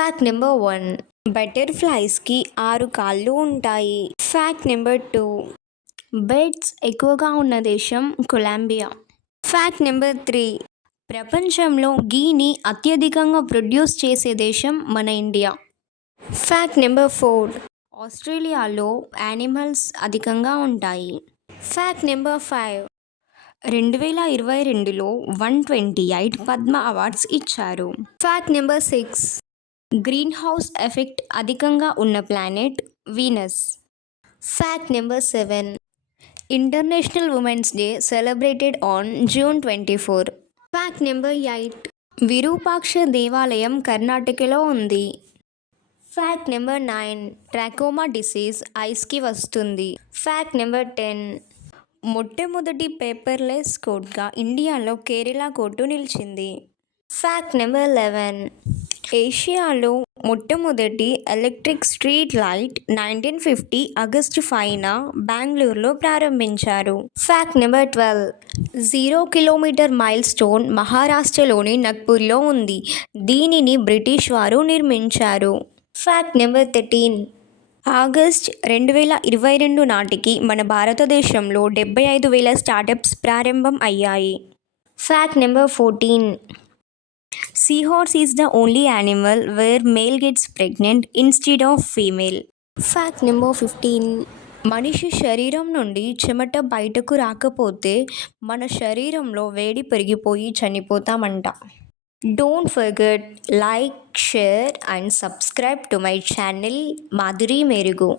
Fact number 1, బటర్ఫ్లైస్కి 6 కాళ్ళు ఉంటాయి. Fact number 2, బెర్డ్స్ ఎక్కువగా ఉన్న దేశం కొలంబియా. ఫ్యాక్ట్ నెంబర్ 3, ప్రపంచంలో గీని అత్యధికంగా ప్రొడ్యూస్ చేసే దేశం మన ఇండియా. ఫ్యాక్ట్ నెంబర్ 4, ఆస్ట్రేలియాలో యానిమల్స్ అధికంగా ఉంటాయి. ఫ్యాక్ట్ నెంబర్ 5, 2022లో 128 పద్మ అవార్డ్స్ ఇచ్చారు. Fact number 6, green house effect అధికంగా ఉన్న planet Venus. Fact number 7, international women's day celebrated on June 24. Fact number 8, Virupaksha దేవాలయం కర్ణాటకలో ఉంది. ఫ్యాక్ట్ నెంబర్ 9, ట్రాకోమా డిసీజ్ ఐస్కి వస్తుంది. ఫ్యాక్ట్ నెంబర్ 10, మొట్టమొదటి పేపర్లెస్ కోర్ట్గా ఇండియాలో కేరళ కోర్టు నిలిచింది. ఫ్యాక్ట్ నెంబర్ 11, ఏషియాలో మొట్టమొదటి ఎలక్ట్రిక్ స్ట్రీట్ లైట్ 1950 ఆగస్టు 5న బెంగళూరులో ప్రారంభించారు. Fact number 12, 0 kilometre mile stone మహారాష్ట్రలోని నాగ్పూర్లో ఉంది. దీనిని బ్రిటిష్ వారు నిర్మించారు. ఫ్యాక్ట్ నెంబర్ 13, ఆగస్ట్ 2022 నాటికి మన భారతదేశంలో 75,000 స్టార్టప్స్ ప్రారంభం అయ్యాయి. Fact number 14, seahorse is the only animal where male gets pregnant instead of female. Fact number 15, మనిషి శరీరం నుండి చెమట బయటకు రాకపోతే మన శరీరంలో వేడి పెరిగిపోయి చనిపోతామంట. Don't forget like, share and subscribe to my channel Madhuri Merigu.